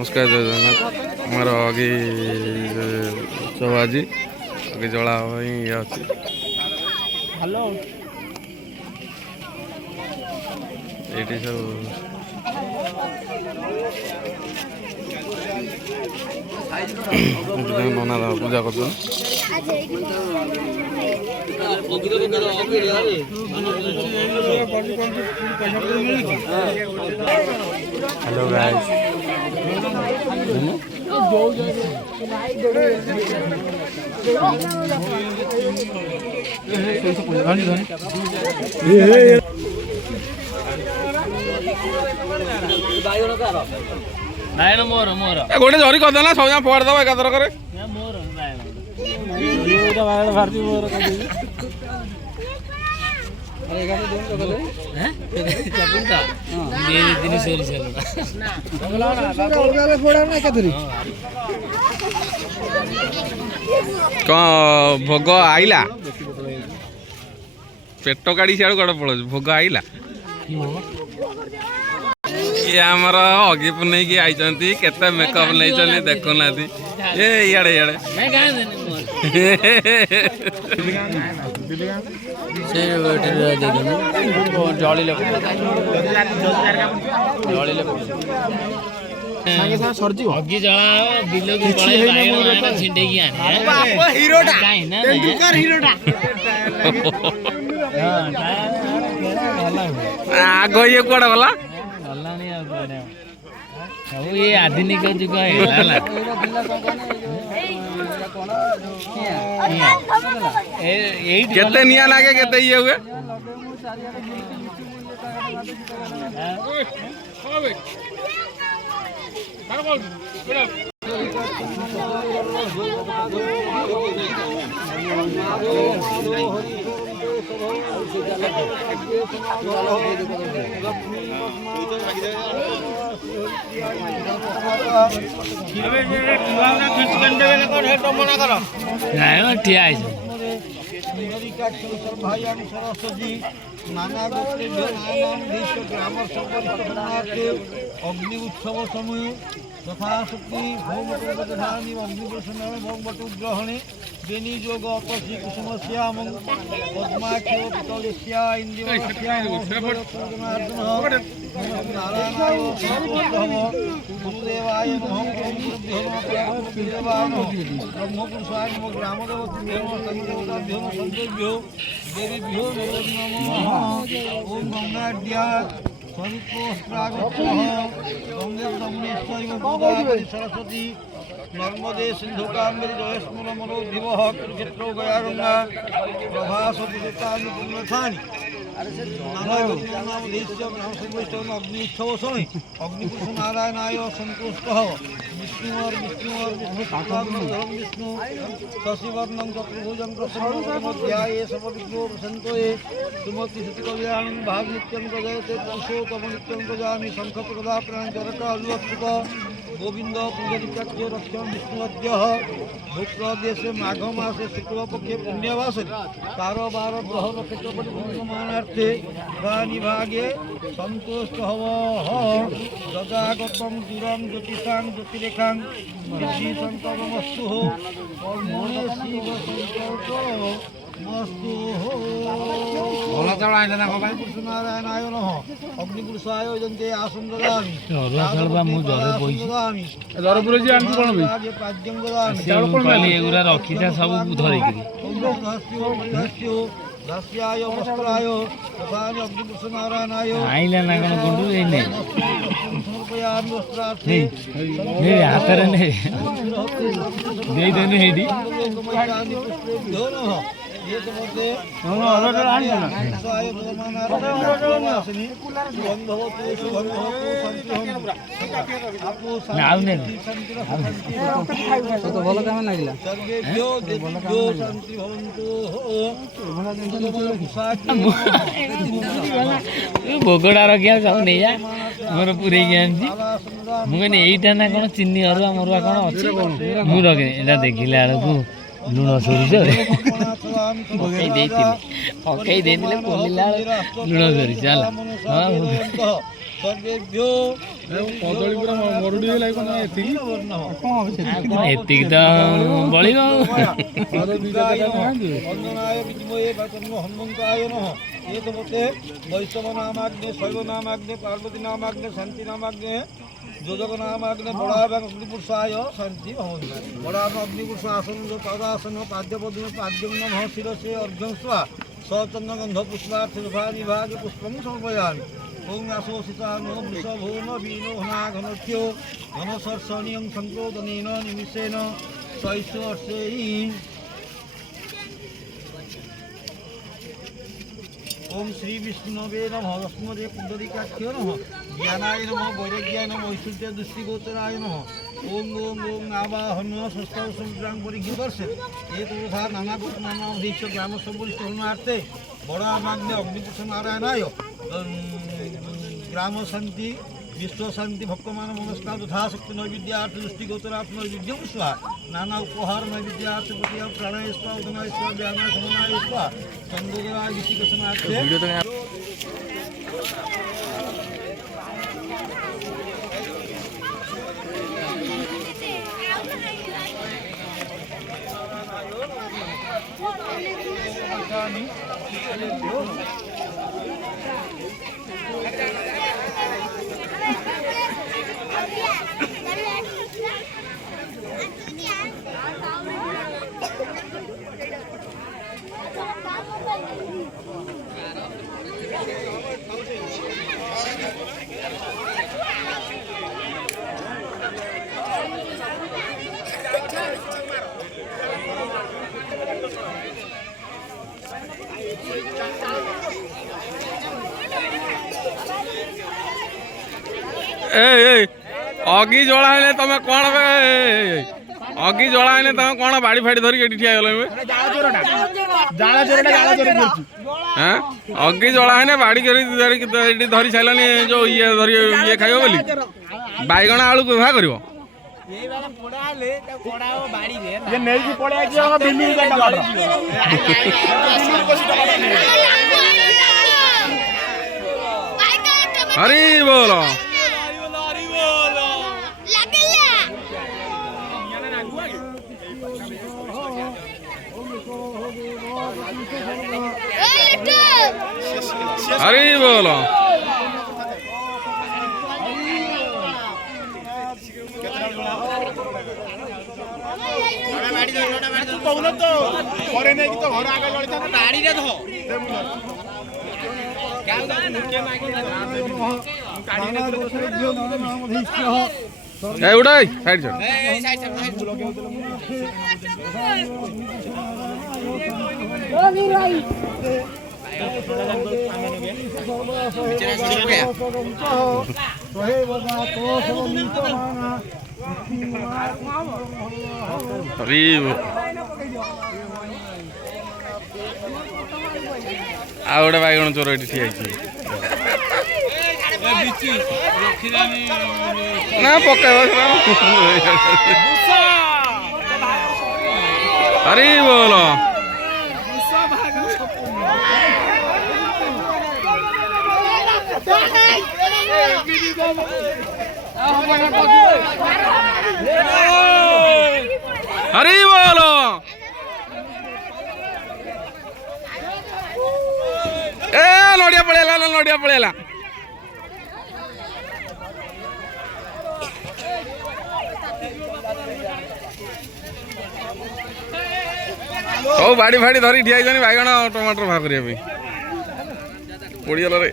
नमस्कार जय जगन्नाथ आमर अगे उत्सव आज अगे जला ये अच्छी हेलो ये सब नना पूजा कर हेलो गाइस गोटे झरी करदेना सब जहाँ फोड़ दब एकाथर करे कौन भोग आईला पेट काढ़ी सियाड़ कड़े पड़ो भोग आईला ये आमर अगी पुनई की आई केते मेकअप नहीं देखुना ये इे इे अगी जला बिल छिंडेकी आग ये कौड़ा गला सब ये आधुनिक जुग केते निया लागे केते ये हुए नाना अग्नि उत्सव समय यथाशक्ति भौमटधानी अग्निप्रसन्न भौमटग्रहणे बेनी योग अपसी कुसुमस्याम पद्माख्यो पितलस्या इंदिवस्याम नारायणाय गुरुदेवाय ब्रह्मपुरुषाय नमो ग्रामदेवतेभ्यो संदेवताभ्यो संदेभ्यो देवीभ्यो नमः ओम गंगाद्या सरस्वती नर्मदे सिंधु कामेरी जयस्मर मनोधिव कुरुक्षेत्र गया गंगा प्रभासती पुण्यथानी अग्नि उत्सव समय अग्निपुरुष नारायणाय संतुष्ट विष्णु और विष्णु विष्णु शशिवर्णं चतुर्भुजं प्रसन्नध्याये सर्वविघ्नो प्रसन्तो सुमति श्रुति कल्याण भाग नित्यं प्रजयते पुरुषोत्तम नित्यं प्रजामि शंख प्रदा प्राणचरकालुस्तुत गोविंद पुंडरीकाक्ष रक्षण विष्णुअद्य भूप्रदेशे माघ मासे शुक्लपक्षे पुण्यवासे कारोबार ग्रह नक्षत्रपति भूषमाणार्थे भागे संतुष्ट हव जगागतम दूरं ज्योतिषां ज्योतिरेखां ऋषि संतमस्तु कर्मणे शिव संकल्प मस्तु नारायणाय नमः अग्निपुरुषाय जन्ते आसन ददामि दास्याय वस्त्राय तथानि अग्निपुरुष नारायणाय आइला ना कोन गुंडू एने समर्पयामि वस्त्रार्थे ने हातरे ने देई देने हेडी ये तो बोलते भोगड़ा रखिया सब नहीं जा मोर पूरे मुझे यहीटा ना कौन चिन्नी अरुआ मरुआ कौन अच्छे मुझे रखे देखिला बेलू लुण सोरिष पकई लुण सोरिष है सर्वेभ्यो କଦଳୀ ପୁରା ମରୁଡ଼ି ଲାଗିବ ନା ଏତିକି ଏତିକି ତ ବଳିବ ଆଉ। वंदनाय विद्महे तन्नो हनुमन्ताय नमः एतमते वैष्णव नामाग्ने शैव नामाग्ने पार्वती नामाग्ने शांति नामाग्ने जोजक नामाग्ने बड़ाभ अग्निपुरुषाय शांति भवन्ति बड़ाभ अग्निपुरुष आसन तदासन पाद्यपद्म पाद्यं नमः शिरसे अर्घ्यं स्वा सचन्दगन्ध पुष्पार्थ विभागे पुष्पं समर्पयामि ओम असोषितानो वृषभो न वीनो घनाघनख्यो घनसर्षणीयं संक्रोदनेन निमिषेण सैश्वर्षेयीन् ओम श्री विष्णुवे नमः रश्मदे पुंडरीकाख्यो नमः ज्ञानाय नमः वैराग्याय नमः ऐश्वर्य दृष्टिगोचराय नमः ओम ओम ओम नावाहन संस्थाव समुद्रांग परिघिवर्षे एक तथा नानागुण नानाधीश ग्राम संबलिष्ठ हनुमार्थे बड़ा माग्ने अग्निपुरुष नारायणाय ग्राम शांति विश्व शांति भक्तमान मनस्कार यथाशक्ति नैवेद्यार्थ दृष्टिगोचरार्थ नैवेद्यं स्वा नाना उपहार नैवेद्यार्थ प्रति प्राणाय स्वा उदनाय स्वा व्यानाय समनाय स्वा चंद्रोदराय ऋषिकसनार्थे अगी जला है तुम कौन अगी जला है तुम कौन बाड़ी फाड़ी धरिक ठिया गल अगी जला है बाड़ी धरी सारे जो ये धरी ये खाइब बोली बैगण आलू क्या कर हरी बोल हरी बोलो उड़ा साइड आ गोटे बैगण चोर ये ठिया ना पक्का अरे बोलो हरी बोलो ए नोडिया पड़ेला सब बाड़ी फाड़ी धरी ठिया बैगण टमाटर बाहर करने पड़गल रे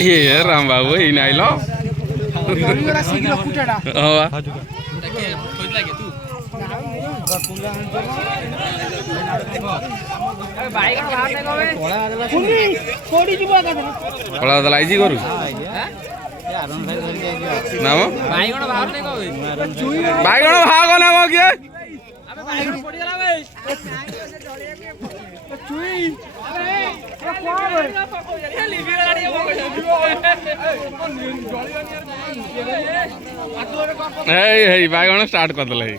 ये राम बाबू ये नाइलो କଳା ଲାଇଛି କରୁ ନା ମ ବାଇଗଣ ଭାଗ ନେବ କିଏ ହେଇ ହେଇ ବାଇଗଣ ଷ୍ଟାର୍ଟ କରିଦେଲେ ହେଇ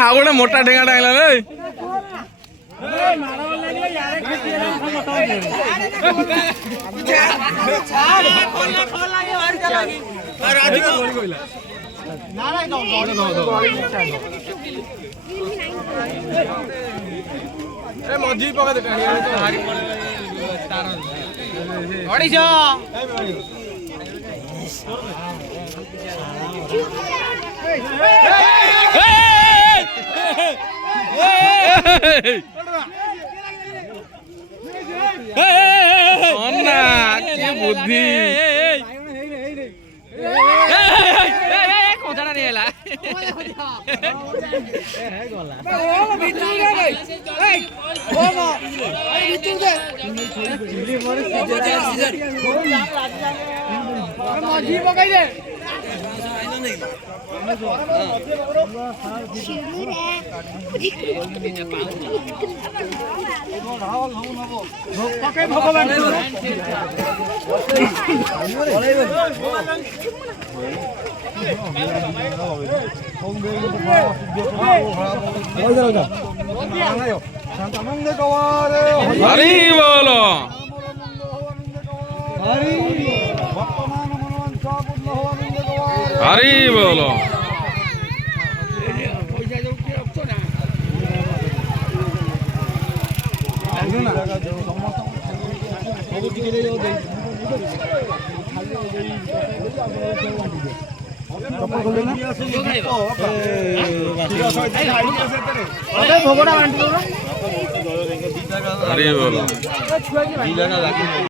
ଆଉ ଗୋଟେ ମୋଟା ଢେଙ୍ଗା ଟାଇଲା ରେ ମଝି ପକେଇ ବୁଦ୍ଧି କଥାଟା ନେଇଗଲା ମଝି ପକେଇଦେ হরি বলো হরি বলো হরি বলো